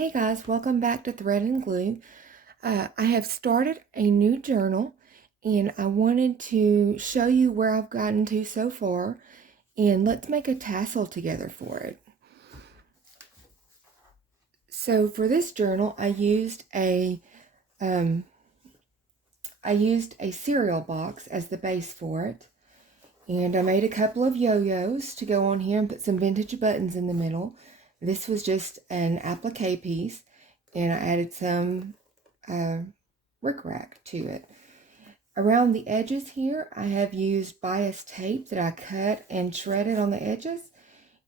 Hey guys, welcome back to Thread and Glue. I have started a new journal and I wanted to show you where I've gotten to so far, and let's make a tassel together for it. So for this journal I used a cereal box as the base for it, and I made a couple of yo-yos to go on here and put some vintage buttons in the middle. This was just an applique piece, and I added some rickrack to it. Around the edges here, I have used bias tape that I cut and shredded on the edges,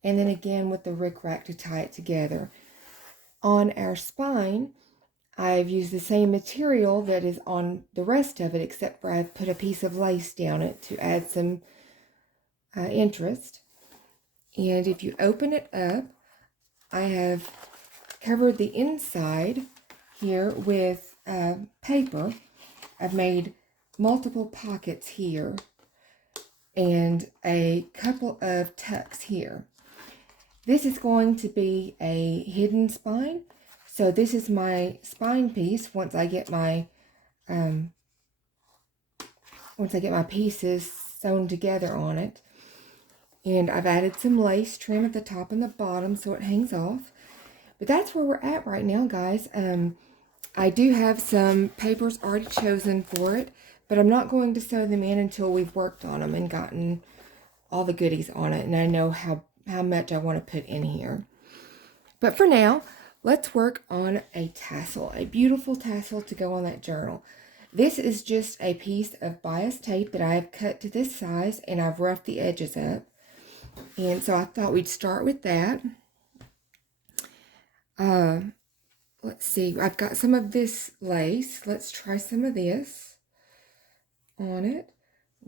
and then again with the rickrack to tie it together. On our spine, I've used the same material that is on the rest of it, except for I've put a piece of lace down it to add some interest. And if you open it up, I have covered the inside here with paper. I've made multiple pockets here and a couple of tucks here. This is going to be a hidden spine. So this is my spine piece once I get my pieces sewn together on it. And I've added some lace trim at the top and the bottom so it hangs off. But that's where we're at right now, guys. I do have some papers already chosen for it, but I'm not going to sew them in until we've worked on them and gotten all the goodies on it, and I know how much I want to put in here. But for now, let's work on a tassel, a beautiful tassel to go on that journal. This is just a piece of bias tape that I have cut to this size, and I've roughed the edges up. And so I thought we'd start with that. Let's see, I've got some of this lace. Let's try some of this on it.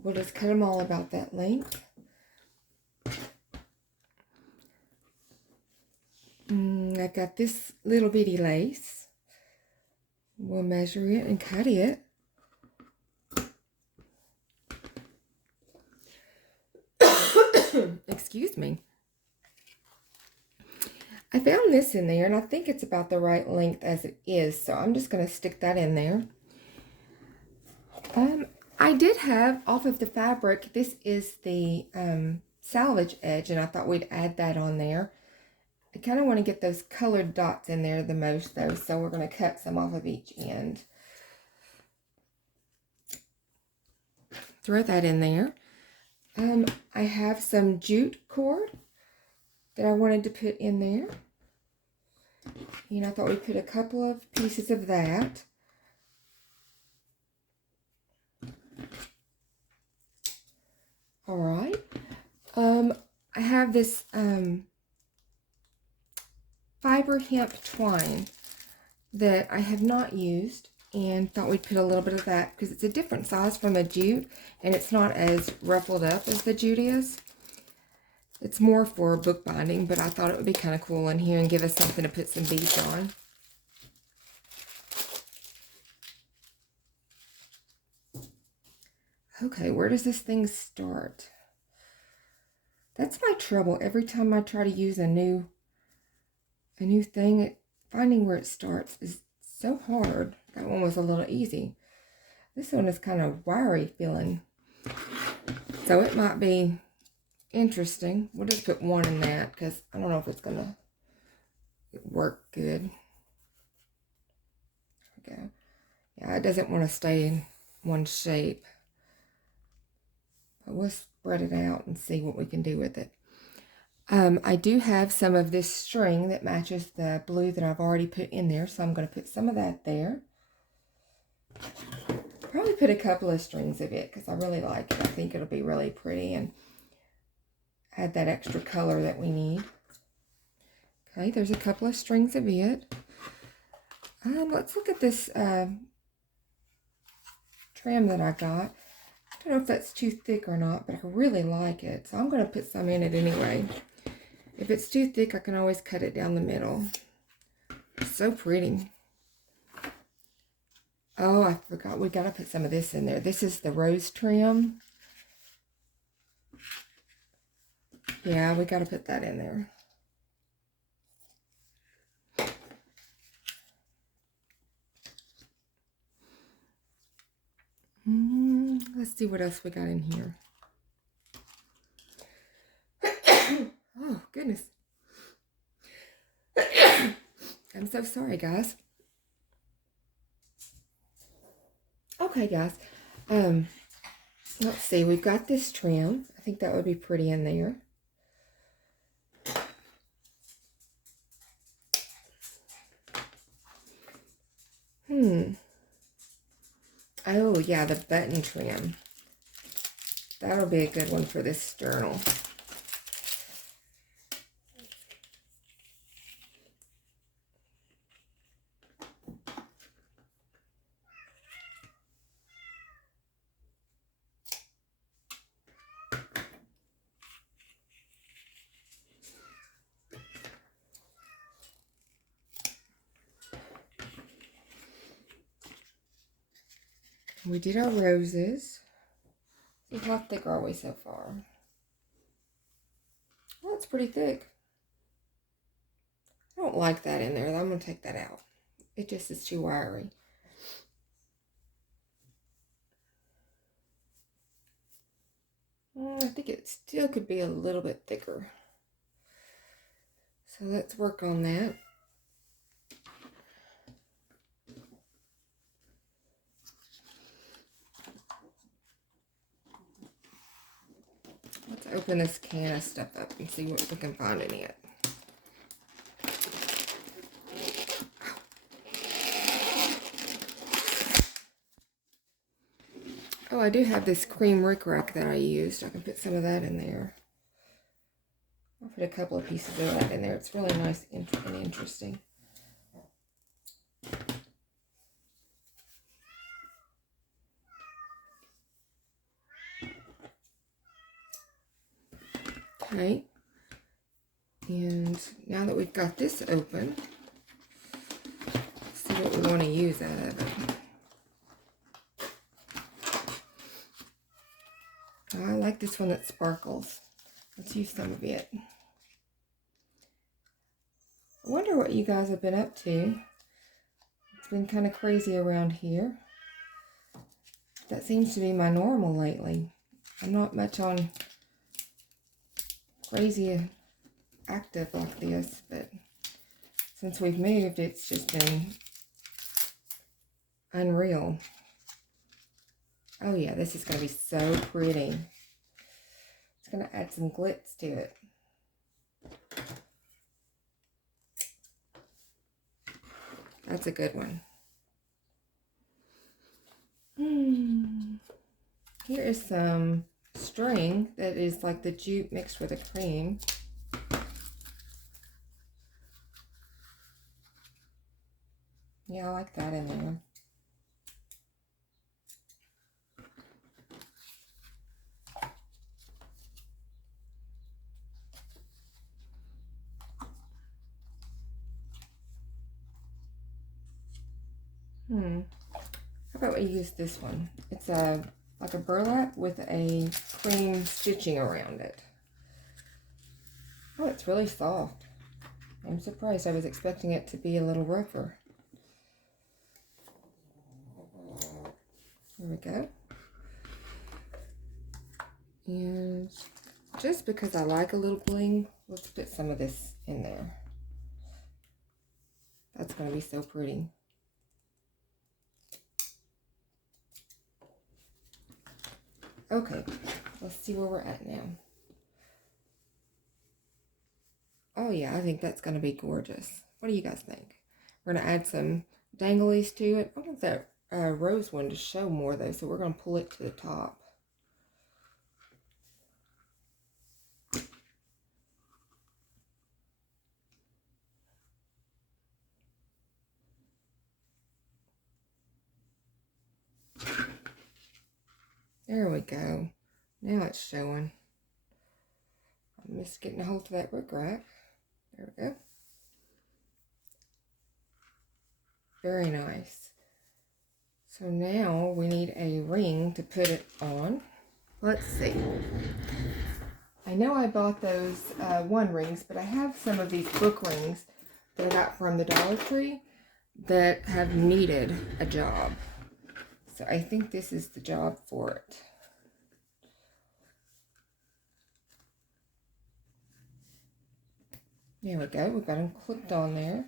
We'll just cut them all about that length. I've got this little bitty lace. We'll measure it and cut it. Excuse me. I found this in there, and I think it's about the right length as it is, so I'm just going to stick that in there. I did have, off of the fabric, this is the salvage edge, and I thought we'd add that on there. I kind of want to get those colored dots in there the most, though, so we're going to cut some off of each end. Throw that in there. I have some jute cord that I wanted to put in there. And I thought we'd put a couple of pieces of that. All right. I have this fiber hemp twine that I have not used, and thought we'd put a little bit of that because it's a different size from the jute, and it's not as ruffled up as the jute is. It's more for bookbinding, but I thought it would be kind of cool in here and give us something to put some beads on. Okay, where does this thing start? That's my trouble. Every time I try to use a new thing, finding where it starts is so hard. That one was a little easy. This one is kind of wiry feeling, so it might be interesting. We'll just put one in that because I don't know if it's gonna work good. There we go. Yeah, it doesn't want to stay in one shape, but we'll spread it out and see what we can do with it. I do have some of this string that matches the blue that I've already put in there, so I'm going to put some of that there. Probably put a couple of strings of it because I really like it. I think it'll be really pretty and add that extra color that we need. Okay, there's a couple of strings of it. Let's look at this trim that I got. I don't know if that's too thick or not, but I really like it, so I'm going to put some in it anyway. If it's too thick, I can always cut it down the middle. It's so pretty. Oh, I forgot. We got to put some of this in there. This is the rose trim. Yeah, we got to put that in there. Let's see what else we got in here. Oh, goodness. I'm so sorry, guys. Okay, guys. Let's see. We've got this trim. I think that would be pretty in there. Oh, yeah, the button trim. That'll be a good one for this journal. We did our roses. See how thick are we so far? Oh, it's pretty thick. I don't like that in there. I'm going to take that out. It just is too wiry. I think it still could be a little bit thicker. So let's work on that. Let's open this can of stuff up and see what we can find in it. Oh, I do have this cream rickrack that I used. I can put some of that in there. I'll put a couple of pieces of that in there. It's really nice and interesting. Okay. And now that we've got this open, let's see what we want to use out of it. I like this one that sparkles. Let's use some of it. I wonder what you guys have been up to. It's been kind of crazy around here. That seems to be my normal lately. I'm not much on crazy active like this, but since we've moved, it's just been unreal. Oh yeah, this is going to be so pretty. It's going to add some glitz to it. That's a good one. Here is some string that is like the jute mixed with a cream. Yeah, I like that in there. How about we use this one? It's like a burlap with a cream stitching around it. Oh, it's really soft. I'm surprised. I was expecting it to be a little rougher. There we go. And just because I like a little bling, let's put some of this in there. That's going to be so pretty. Okay, let's see where we're at now. Oh yeah, I think that's going to be gorgeous. What do you guys think? We're going to add some danglies to it. I want that rose one to show more though, so we're going to pull it to the top. There we go. Now it's showing. I missed getting a hold of that rickrack. There we go. Very nice. So now we need a ring to put it on. Let's see. I know I bought those one rings, but I have some of these book rings that I got from the Dollar Tree that have needed a job. So I think this is the job for it. There we go. We've got them clipped on there.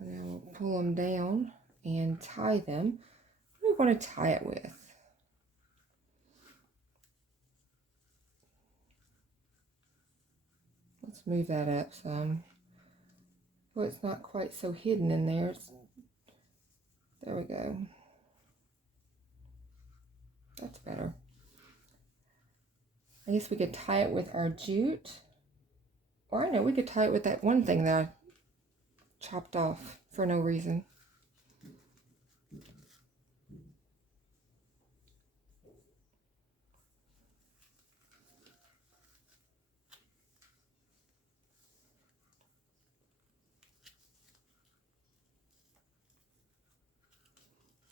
And now we'll pull them down and tie them. What do we want to tie it with? Let's move that up some. So it's not quite so hidden in there. There we go. That's better. I guess we could tie it with our jute. Or I know we could tie it with that one thing that I chopped off for no reason.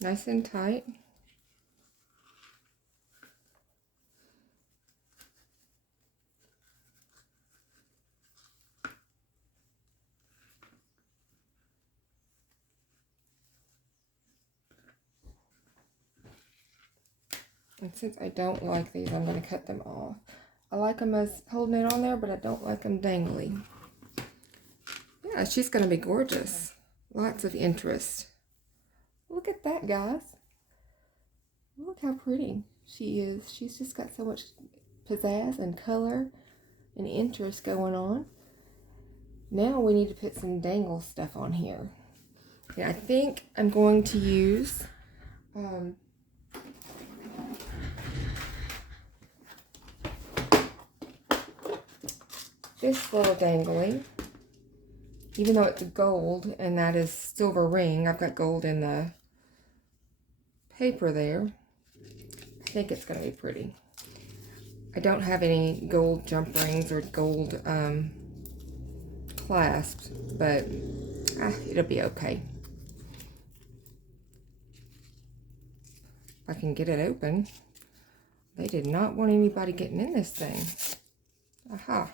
Nice and tight. And since I don't like these, I'm going to cut them off. I like them as holding it on there, but I don't like them dangly. Yeah, she's going to be gorgeous. Lots of interest. Look at that, guys. Look how pretty she is. She's just got so much pizzazz and color and interest going on. Now we need to put some dangle stuff on here. And I think I'm going to use this little dangly. Even though it's gold and that is silver ring, I've got gold in the paper there. I think it's going to be pretty. I don't have any gold jump rings or gold clasps, but it'll be okay. If I can get it open. They did not want anybody getting in this thing. Aha.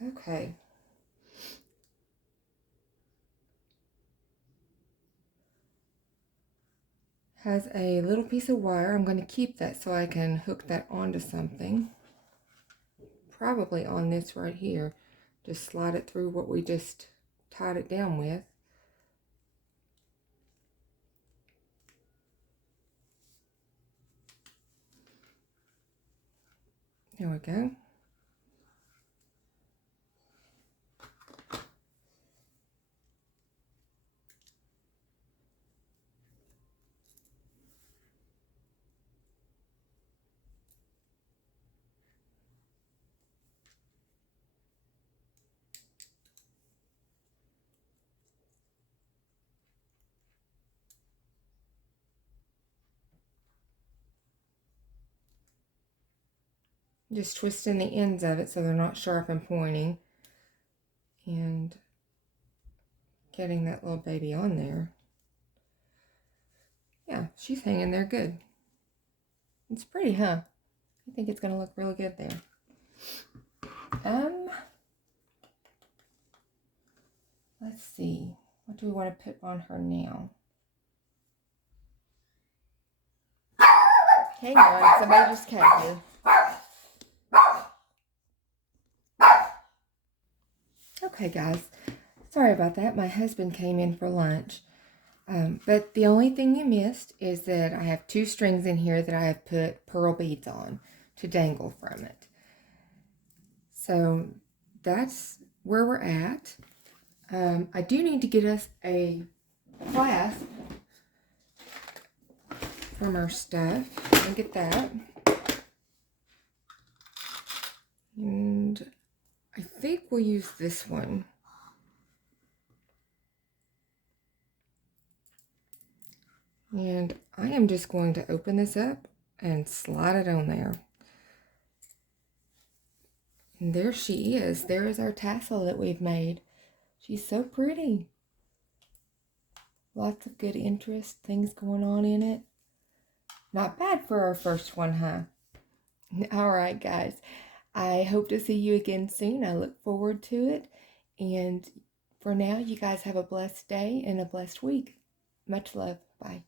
Okay. Has a little piece of wire. I'm going to keep that so I can hook that onto something. Probably on this right here. Just slide it through what we just tied it down with. There we go. Just twisting the ends of it so they're not sharp and pointing. And getting that little baby on there. Yeah, she's hanging there good. It's pretty, huh? I think it's going to look really good there. Let's see. What do we want to put on her now? Hang on, somebody just came here. Okay, guys. Sorry about that. My husband came in for lunch. But the only thing you missed is that I have 2 strings in here that I have put pearl beads on to dangle from it. So that's where we're at. I do need to get us a clasp from our stuff. I'll get that. And I think we'll use this one. And I am just going to open this up and slide it on there. And there she is. There is our tassel that we've made. She's so pretty. Lots of good interest, things going on in it. Not bad for our first one, huh? All right, guys. I hope to see you again soon. I look forward to it. And for now, you guys have a blessed day and a blessed week. Much love. Bye.